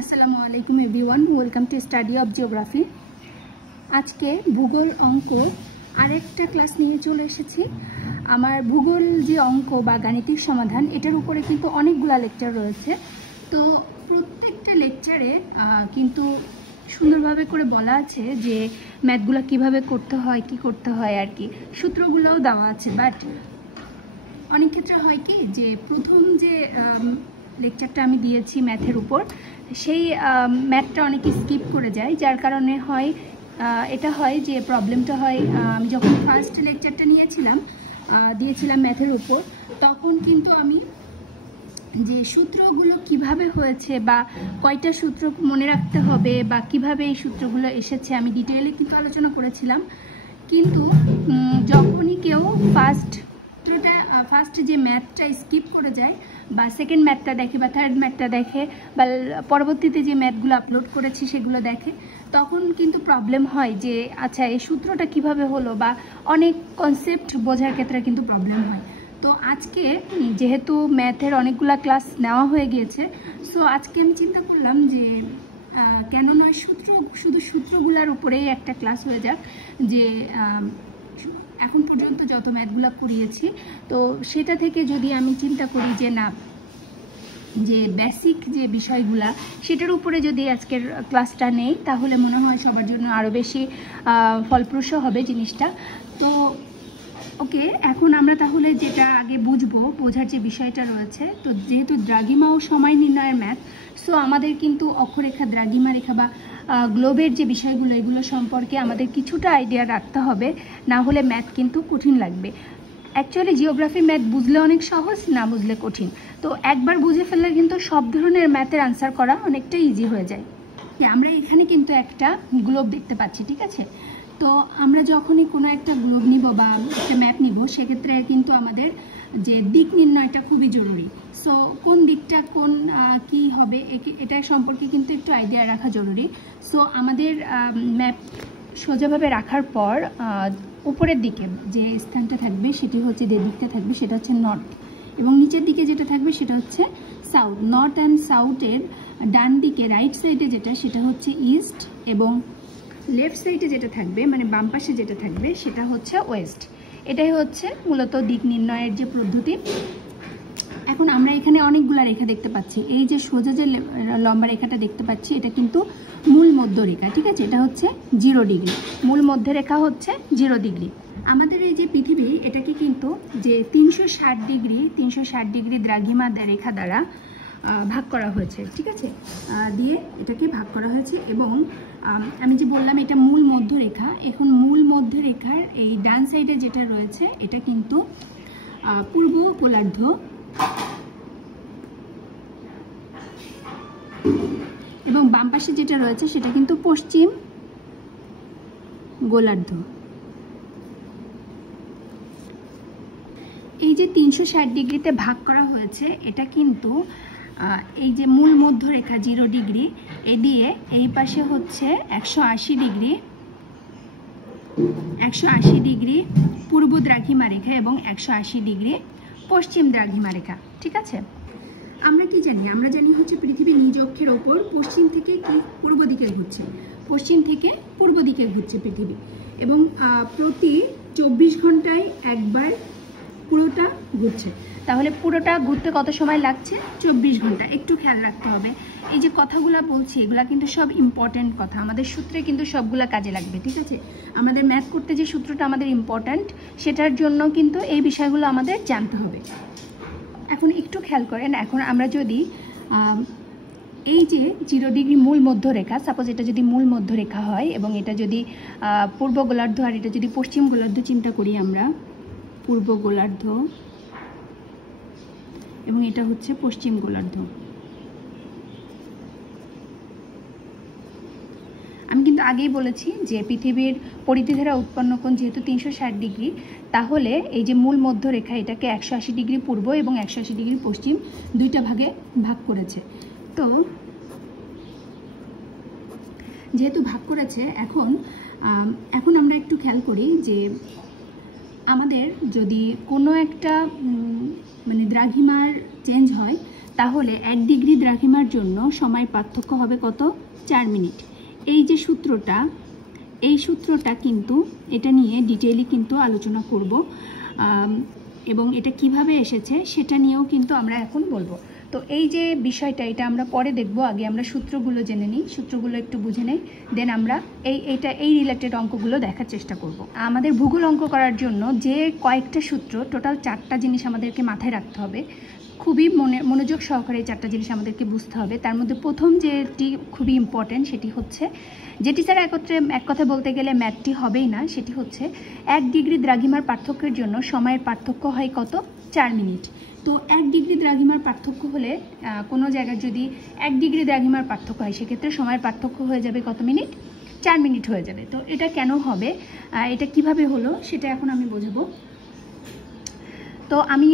আসসালামু আলাইকুম everyone, welcome to study of geography. আজকে ভূগোল অঙ্ক আরেকটা ক্লাস নিয়ে চলে এসেছি। আমার ভূগোল যে অঙ্ক বা গাণিতিক সমাধান এটার উপরে কিন্তু অনেকগুলা লেকচার রয়েছে। তো প্রত্যেকটা লেকচারে কিন্তু সুন্দরভাবে করে বলা আছে যে ম্যাথগুলো কিভাবে করতে হয়, কি করতে হয় আর কি, সূত্রগুলোও দেওয়া আছে। বাট অনেক ক্ষেত্রে হয় কি যে প্রথম যে লেকচারটা আমি দিয়েছি ম্যাথের উপর, সেই ম্যাথটা অনেকে স্কিপ করে যায়, যার কারণে হয় এটা হয় যে প্রবলেমটা হয়। আমি যখন ফার্স্ট লেকচারটা দিয়েছিলাম ম্যাথের উপর, তখন কিন্তু আমি যে সূত্রগুলো কিভাবে হয়েছে বা কয়টা সূত্র মনে রাখতে হবে বা কিভাবে এই সূত্রগুলো এসেছে আমি ডিটেইলে কিন্তু আলোচনা করেছিলাম। কিন্তু যখনই কেউ ফার্স্ট যে ম্যাথটা স্কিপ করে যায় বা সেকেন্ড ম্যাথটা দেখে বা থার্ড ম্যাথটা দেখে বা পরবর্তীতে যে ম্যাথগুলো আপলোড করেছি সেগুলো দেখে, তখন কিন্তু প্রবলেম হয় যে আচ্ছা এই সূত্রটা কিভাবে হলো, বা অনেক কনসেপ্ট বোঝার ক্ষেত্রে কিন্তু প্রবলেম হয়। তো আজকে যেহেতু ম্যাথের অনেকগুলা ক্লাস নেওয়া হয়ে গিয়েছে, সো আজকে আমি চিন্তা করলাম যে কেন নয় শুধু সূত্রগুলোর উপরেই একটা ক্লাস হয়ে যাক। যে এখন পর্যন্ত যত ম্যাথগুলো করিয়েছি, তো সেটা থেকে যদি আমি চিন্তা করি যে না, যে বেসিক যে বিষয়গুলা সেটার উপরে যদি আজকের ক্লাসটা নেই, তাহলে মনে হয় সবার জন্য আরও বেশি ফলপ্রসূ হবে জিনিসটা। তো ওকে, এখন আমরা তাহলে যেটা আগে বোঝার যে বিষয়টা রয়েছে, তো যেহেতু দ্রাঘিমা ও সময় নির্ণয়ের ম্যাথ, সো আমাদের কিন্তু অক্ষরেখা, দ্রাঘিমা রেখা বা গ্লোবের যে বিষয়গুলো, এগুলো সম্পর্কে আমাদের কিছুটা আইডিয়া রাখতে হবে, না হলে ম্যাথ কিন্তু কঠিন লাগবে। অ্যাকচুয়ালি জিওগ্রাফি ম্যাথ বুঝলে অনেক সহজ, না বুঝলে কঠিন। তো একবার বুঝে ফেললে কিন্তু সব ধরনের ম্যাথের আনসার করা অনেকটা ইজি হয়ে যায়। আমরা এখানে কিন্তু একটা গ্লোব দেখতে পাচ্ছি, ঠিক আছে? তো আমরা যখনই কোনো একটা গ্লোব নিব বা একটা ম্যাপ নিব, সেক্ষেত্রে কিন্তু আমাদের যে দিক নির্ণয়টা খুবই জরুরি। সো কোন দিকটা কি হবে এটা সম্পর্কে কিন্তু একটু আইডিয়া রাখা জরুরি। সো আমাদের ম্যাপ সোজাভাবে রাখার পর উপরের দিকে যে স্থানটা থাকবে সেটি হচ্ছে, যে দিকটা থাকবে সেটা হচ্ছে নর্থ, এবং নিচের দিকে যেটা থাকবে সেটা হচ্ছে সাউথ। নর্থ অ্যান্ড সাউথের ডান দিকে রাইট সাইডে সেটা হচ্ছে ইস্ট, এবং লেফট সাইডে যেটা থাকবে মানে বাম পাশে যেটা থাকবে সেটা হচ্ছে ওয়েস্ট। এটাই হচ্ছে মূলত দিক নির্ণয়ের যে পদ্ধতি। এখন আমরা এখানে অনেকগুলা রেখা দেখতে পাচ্ছি। এই যে সোজা যে লম্বা রেখাটা দেখতে পাচ্ছি, এটা কিন্তু মূল মধ্য রেখা, ঠিক আছে? এটা হচ্ছে 0 ডিগ্রি। মূল মধ্য রেখা হচ্ছে 0 ডিগ্রি। আমাদের এই যে পৃথিবী, এটাকে কিন্তু যে 360 ডিগ্রি দ্রাঘিমা রেখা দ্বারা ভাগ করা হয়েছে, ঠিক আছে? দিয়ে এটাকে ভাগ করা হয়েছে, এবং আমি যে বললাম এটা মূল মধ্য রেখা। এখন মূল মধ্য রেখার এই ডান সাইডে যেটা রয়েছে এটা কিন্তু পূর্ব গোলার্ধ, এবং বাম পাশে যেটা রয়েছে সেটা কিন্তু পশ্চিম গোলার্ধ। এই যে 360 ডিগ্রিতে ভাগ করা হয়েছে, এটা কিন্তু এই যে মূল মধ্য রেখা 0 ডিগ্রি, এ দিয়ে এই পাশে হচ্ছে 180 ডিগ্রি পূর্ব দ্রাঘিমা রেখা এবং 180 ডিগ্রি পশ্চিম দ্রাঘিমা রেখা, ঠিক আছে? আমরা কি জানি? আমরা জানি হচ্ছে পৃথিবীর নিজ অক্ষের ওপর পশ্চিম থেকে পূর্ব দিকে ঘুরছে, পৃথিবী, এবং প্রতি 24 ঘন্টায় একবার পুরোটা ঘুরছে। তাহলে পুরোটা ঘুরতে কত সময় লাগছে? 24 ঘন্টা। একটু খেয়াল রাখতে হবে। এই যে কথাগুলো বলছি, এগুলা কিন্তু সব ইম্পর্ট্যান্ট কথা, আমাদের সূত্রে কিন্তু সবগুলা কাজে লাগবে, ঠিক আছে? আমাদের ম্যাথ করতে যে সূত্রটা আমাদের ইম্পর্ট্যান্ট, সেটার জন্য কিন্তু এই বিষয়গুলো আমাদের জানতে হবে। এখন একটু খেয়াল করেন, এখন আমরা যদি এই যে 0 ডিগ্রি মূল মধ্য রেখা, সাপোজ এটা যদি মূল মধ্য রেখা হয়, এবং এটা যদি পূর্ব গোলার্ধ আর এটা যদি পশ্চিম গোলার্ধ চিন্তা করি, আমরা পূর্ব গোলার্ধ এবং এটা হচ্ছে পশ্চিম গোলার্ধ। আমি কিন্তু আগেই বলেছি যে পৃথিবীর পরিধি দ্বারা উৎপন্ন কোণ যেহেতু 360 ডিগ্রি, তাহলে এই যে মূল মধ্য রেখা এটাকে 180 ডিগ্রি পূর্ব এবং 180 ডিগ্রি পশ্চিম দুইটা ভাগে ভাগ করেছে। তো যেহেতু ভাগ করেছে, এখন আমরা একটু খেয়াল করি যে আমাদের যদি কোনো একটা মানে দ্রাঘিমার চেঞ্জ হয়, তাহলে 1 ডিগ্রি দ্রাঘিমার জন্য সময়ের পার্থক্য হবে কত? 4 মিনিট। এই যে সূত্রটা, এই সূত্রটা কিন্তু এটা নিয়ে ডিটেইলি কিন্তু আলোচনা করব, এবং এটা কিভাবে এসেছে সেটা নিয়েও কিন্তু আমরা এখন বলবো। তো এই যে বিষয়টা, এটা আমরা পরে দেখব, আগে আমরা সূত্রগুলো জেনে নিই, সূত্রগুলো একটু বুঝে নেই, দেন আমরা এই রিলেটেড অঙ্কগুলো দেখার চেষ্টা করব। আমাদের ভূগোল অঙ্ক করার জন্য যে কয়েকটা সূত্র, টোটাল 4টা জিনিস আমাদেরকে মাথায় রাখতে হবে, খুবই মনোযোগ সহকারে এই 4টা জিনিস আমাদেরকে বুঝতে হবে। তার মধ্যে প্রথম যেটি খুবই ইম্পর্টেন্ট সেটি হচ্ছে, যেটি ছাড়া এক কথা বলতে গেলে ম্যাথটি হবেই না, সেটি হচ্ছে 1 ডিগ্রি দ্রাঘিমার পার্থক্যের জন্য সময়ের পার্থক্য হয় কত? 4 মিনিট। তো 1 ডিগ্রি দ্রাঘিমার পার্থক্য হলে কোনো জায়গায় যদি 1 ডিগ্রি দ্রাঘিমার পার্থক্য হয়, সেক্ষেত্রে সময়ের পার্থক্য হয়ে যাবে কত মিনিট? 4 মিনিট হয়ে যাবে। তো এটা কেন হবে, এটা কিভাবে হলো সেটা এখন আমি বোঝাবো। তো আমি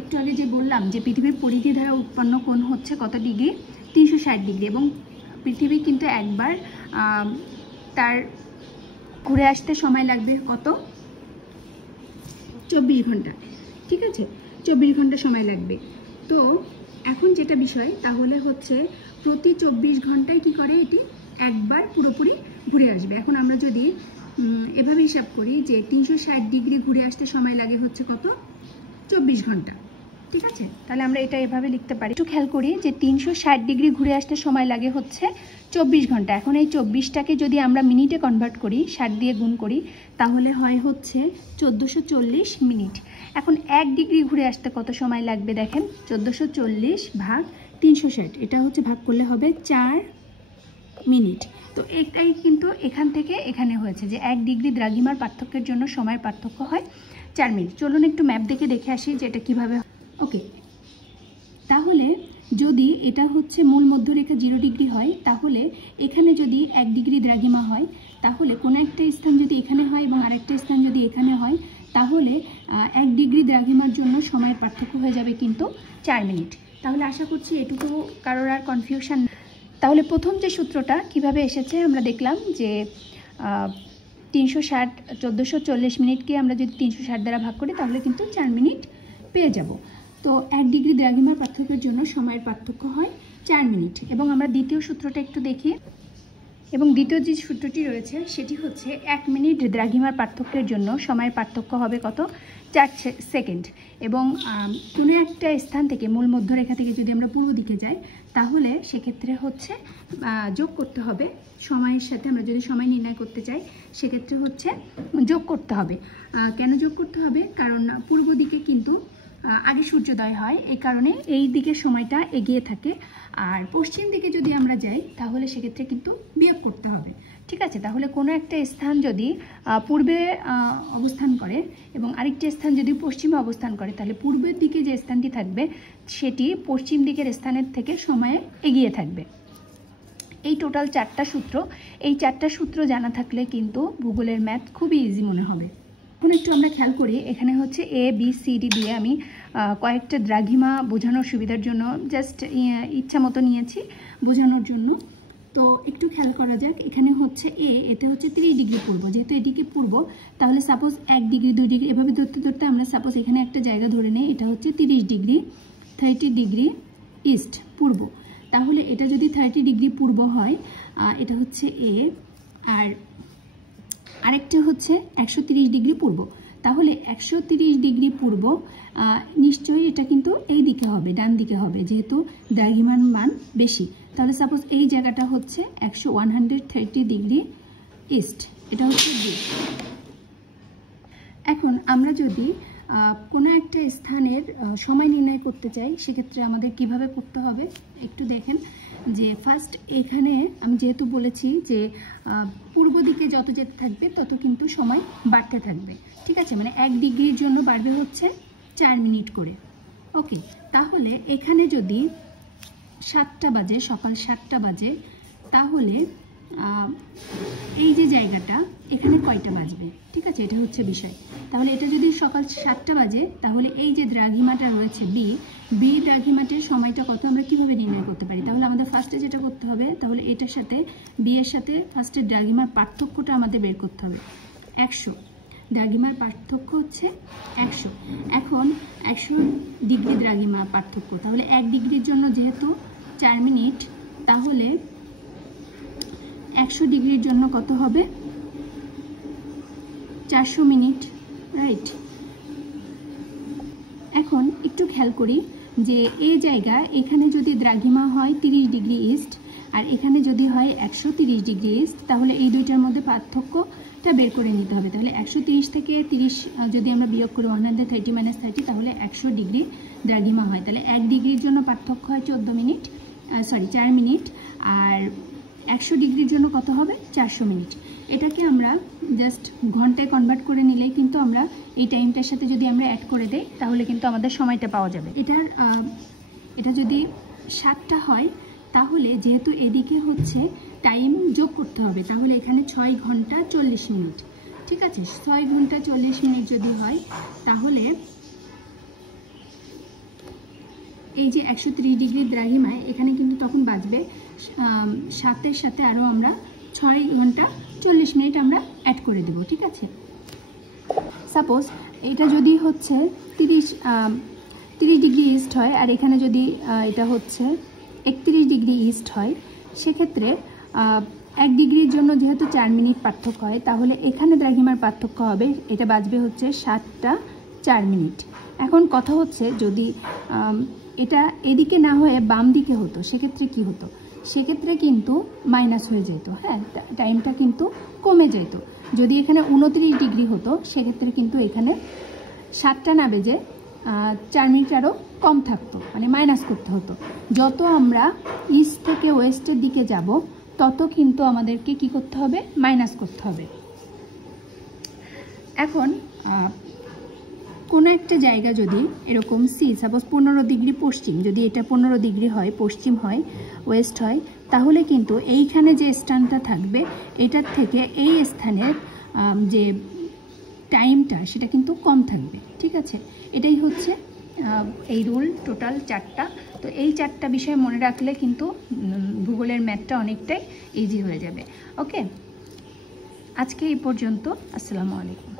একটু আগে যে বললাম যে পৃথিবীর পরিধি দ্বারা উৎপন্ন কোণ হচ্ছে কত ডিগ্রি? 360 ডিগ্রি, এবং পৃথিবী কিন্তু একবার তার ঘুরে আসতে সময় লাগবে কত? 24 ঘন্টা। ঠিক আছে, 24 ঘন্টা সময় লাগবে। তো এখন যেটা বিষয় তাহলে হচ্ছে প্রতি 24 ঘন্টায় কি করে এটি একবার পুরোপুরি ঘুরে আসবে। এখন আমরা যদি এভাবে হিসাব করি যে 360 ডিগ্রি ঘুরে আসতে সময় লাগে হচ্ছে কত? 24 ঘন্টা। ঠিক আছে, তাহলে আমরা এটা এভাবে লিখতে পারি। একটু খেয়াল করি যে 360 ডিগ্রি ঘুরে আসতে সময় লাগে হচ্ছে 24 ঘন্টা। এখন এই 24টাকে যদি আমরা মিনিটে কনভার্ট করি, 60 দিয়ে গুণ করি, তাহলে হয় হচ্ছে 1440 মিনিট। এখন 1 ডিগ্রি ঘুরে আসতে কত সময় লাগবে দেখেন, 1440 ভাগ 360, এটা হচ্ছে ভাগ করলে হবে 4 মিনিট। তো এটাই কিন্তু এখান থেকে এখানে হয়েছে যে 1 ডিগ্রি দ্রাঘিমার পার্থক্যের জন্য সময়ের পার্থক্য হয় 4 মিনিট। চলুন একটু ম্যাপ দেখে আসি যে এটা কীভাবে। ওকে, তাহলে যদি এটা হচ্ছে মূল মধ্যরেখা 0 ডিগ্রি হয়, তাহলে এখানে যদি 1 ডিগ্রি দ্রাঘিমা হয়, তাহলে কোনো একটা স্থান যদি এখানে হয় এবং আরেকটা স্থান যদি এখানে হয়, তাহলে 1 ডিগ্রি দ্রাঘিমার জন্য সময়ের পার্থক্য হয়ে যাবে কিন্তু 4 মিনিট। তাহলে আশা করছি এটুকু কারোর আর কনফিউশন। তাহলে প্রথম যে সূত্রটা কিভাবে এসেছে আমরা দেখলাম যে 1440 মিনিটকে আমরা যদি 360 দ্বারা ভাগ করি তাহলে কিন্তু 4 মিনিট পেয়ে যাব। তো 1 ডিগ্রি দ্রাঘিমার পার্থক্যের জন্য সময়ের পার্থক্য হয় 4 মিনিট। এবং আমরা দ্বিতীয় সূত্রটা একটু দেখি, এবং দ্বিতীয় যে সূত্রটি রয়েছে সেটি হচ্ছে 1 মিনিট দ্রাঘিমার পার্থক্যের জন্য সময়ের পার্থক্য হবে কত? 4 সেকেন্ড। এবং কোনো একটা স্থান থেকে মূল মধ্যরেখা থেকে যদি আমরা পূর্ব দিকে যাই, তাহলে সেক্ষেত্রে হচ্ছে যোগ করতে হবে সময়ের সাথে। আমরা যদি সময় নির্ণয় করতে চাই সেক্ষেত্রে হচ্ছে যোগ করতে হবে। কেন যোগ করতে হবে? কারণ পূর্ব দিকে কিন্তু আগে সূর্যোদয় হয়, এই কারণে এই দিকের সময়টা এগিয়ে থাকে। আর পশ্চিম দিকে যদি আমরা যাই তাহলে সেক্ষেত্রে কিন্তু বিয়োগ করতে হবে। ঠিক আছে, তাহলে কোনো একটা স্থান যদি পূর্বে অবস্থান করে এবং আরেকটি স্থান যদি পশ্চিমে অবস্থান করে, তাহলে পূর্বের দিকে যে স্থানটি থাকবে সেটি পশ্চিম দিকের স্থানের থেকে সময়ে এগিয়ে থাকবে। এই টোটাল 4টা সূত্র, এই 4টা সূত্র জানা থাকলে কিন্তু ভূগোলের ম্যাথ খুবই ইজি মনে হবে। এখন একটু আমরা খেয়াল করি, এখানে হচ্ছে ABCD দিয়ে আমি কয়েকটা দ্রাঘিমা বোঝানোর সুবিধার জন্য জাস্ট ইচ্ছা মতো নিয়েছি বোঝানোর জন্য। তো একটু খেয়াল করা যাক, এখানে হচ্ছে এতে হচ্ছে 30 ডিগ্রি পূর্ব, যেহেতু এটিকে পূর্ব, তাহলে সাপোজ 1 ডিগ্রি 2 ডিগ্রি এভাবে ধরতে ধরতে আমরা সাপোজ এখানে একটা জায়গা ধরে নেই, এটা হচ্ছে 30 ডিগ্রি 30 ডিগ্রি ইস্ট পূর্ব। তাহলে এটা যদি 30 ডিগ্রি পূর্ব হয়, এটা হচ্ছে A, আর আরেকটা হচ্ছে 130 ডিগ্রি পূর্ব। তাহলে 130 ডিগ্রি পূর্ব নিশ্চয়ই এটা কিন্তু এই দিকে হবে, ডান দিকে হবে, যেহেতু দ্রাঘিমার মান বেশি। তাহলে সাপোজ এই জায়গাটা হচ্ছে 130 ডিগ্রি ইস্ট, এটা হচ্ছে B। এখন আমরা যদি কোনো একটা স্থানের সময় নির্ণয় করতে চাই সেক্ষেত্রে আমাদের কিভাবে করতে হবে একটু দেখেন। যে ফার্স্ট এখানে আমি যেহেতু বলেছি যে পূর্ব দিকে যত যেতে থাকবে তত কিন্তু সময় বাড়তে থাকবে। ঠিক আছে, মানে 1 ডিগ্রির জন্য বাড়বে হচ্ছে 4 মিনিট করে। ওকে, তাহলে এখানে যদি 7টা বাজে, সকাল 7টা বাজে, তাহলে এই যে জায়গাটা এখানে কয়টা বাজবে? ঠিক আছে, এটা হচ্ছে বিষয়। তাহলে এটা যদি সকাল 7টা বাজে, তাহলে এই যে দ্রাঘিমাটা রয়েছে B দ্রাঘিমাটের সময়টা কত আমরা কিভাবে নির্ণয় করতে পারি? তাহলে আমাদের ফার্স্টে যেটা করতে হবে, তাহলে এটার সাথে B এর সাথে ফার্স্টের দ্রাঘিমার পার্থক্যটা আমাদের বের করতে হবে 100। দ্রাঘিমার পার্থক্য হচ্ছে 100। এখন 100 ডিগ্রি দ্রাঘিমা পার্থক্য, তাহলে 1 ডিগ্রির জন্য যেহেতু 4 মিনিট, তাহলে 100 ডিগ্রির জন্য কত হবে? 400 মিনিট, রাইট। এখন একটু খেয়াল করি যে এই জায়গা, এখানে যদি দ্রাঘিমা হয় 30 ডিগ্রি ইস্ট আর এখানে যদি হয় 130 ডিগ্রি ইস্ট, তাহলে এই দুইটার মধ্যে পার্থক্যটা বের করে নিতে হবে। তাহলে 130 থেকে 30 যদি আমরা বিয়োগ করি 130 - 30, তাহলে 100 ডিগ্রি দ্রাঘিমা হয়। তাহলে 1 ডিগ্রির জন্য পার্থক্য হয় 4 মিনিট, 4 মিনিট, আর 100 ডিগ্রির জন্য কত হবে? 400 মিনিট। এটাকে আমরা জাস্ট ঘন্টায় কনভার্ট করে নিলেই কিন্তু আমরা এই টাইমটার সাথে যদি আমরা অ্যাড করে দেই, তাহলে কিন্তু আমাদের সময়টা পাওয়া যাবে। এটা যদি 7টা হয়, তাহলে যেহেতু এদিকে হচ্ছে টাইম যোগ করতে হবে, তাহলে এখানে 6 ঘন্টা 40 মিনিট, ঠিক আছে? 6 ঘন্টা 40 মিনিট যদি হয়, তাহলে এই যে 130 ডিগ্রি দ্রাঘিমায় এখানে কিন্তু তখন বাজবে 7-এর সাথে আরও আমরা 6 ঘন্টা 40 মিনিট আমরা অ্যাড করে দেব, ঠিক আছে? সাপোজ এটা যদি হচ্ছে 30 ডিগ্রি ইস্ট হয় আর এখানে যদি এটা হচ্ছে 31 ডিগ্রি ইস্ট হয়, সেক্ষেত্রে 1 ডিগ্রির জন্য যেহেতু 4 মিনিট পার্থক্য হয়, তাহলে এখানে দ্রাঘিমার পার্থক্য হবে, এটা বাজবে হচ্ছে 7টা 4 মিনিট। এখন কথা হচ্ছে যদি এটা এদিকে না হয়ে বাম দিকে হতো, সেক্ষেত্রে কি হতো? সেক্ষেত্রে কিন্তু মাইনাস হয়ে যেত, হ্যাঁ, টাইমটা কিন্তু কমে যেত। যদি এখানে 29 ডিগ্রি হতো, সেক্ষেত্রে কিন্তু এখানে 7টা না বেজে 4 মিনিট আরও কম থাকতো, মানে মাইনাস করতে হতো। যত আমরা ইস্ট থেকে ওয়েস্টের দিকে যাব, তত কিন্তু আমাদেরকে কি করতে হবে? মাইনাস করতে হবে। এখন কোনো একটা জায়গা যদি এরকম সাপোজ 15 ডিগ্রি পশ্চিম, যদি এটা 15 ডিগ্রি হয়, পশ্চিম হয়, ওয়েস্ট হয়, তাহলে কিন্তু এইখানে যে স্থানটা থাকবে, এটার থেকে এই স্থানের যে টাইমটা সেটা কিন্তু কম থাকবে, ঠিক আছে? এটাই হচ্ছে এই রুল, টোটাল 4টা। তো এই 4টা বিষয় মনে রাখলে কিন্তু ভূগোলের ম্যাথটা অনেকটাই ইজি হয়ে যাবে। ওকে, আজকে এই পর্যন্ত। আসসালামু আলাইকুম।